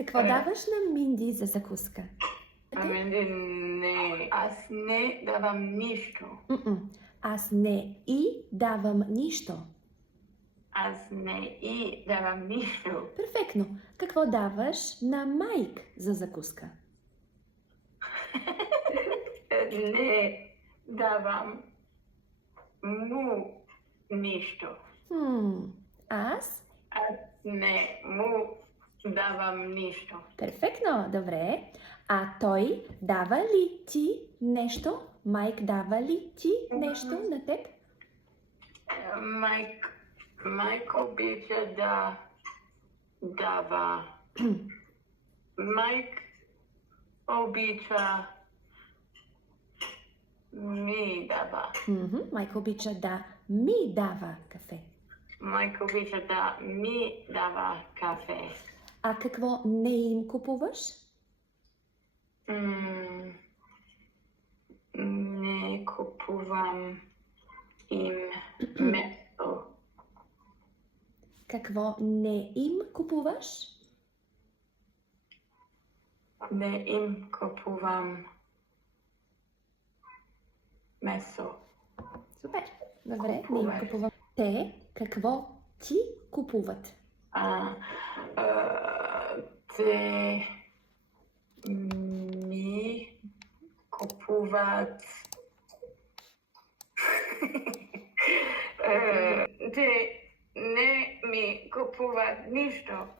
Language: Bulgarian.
Какво даваш на Минди за закуска? Аз не давам нищо. Аз не и давам нищо. Аз не и давам нищо. Перфектно. Какво даваш на Майк за закуска? Не давам му нищо. Аз? Аз не му давам нищо. Перфектно, добре. А той дава ли ти нещо? Майк дава ли ти нещо на теб? Майк обича да дава. Майк обича ми дава. Майк обича да ми дава кафе. Майк обича да ми дава кафе. А какво не им купуваш? Не купувам им месо. Какво не им купуваш? Не им купувам месо. Супер. Добре, не им купувам. Те какво ти купуват? Те ми купуват. Те не ми купуват нищо.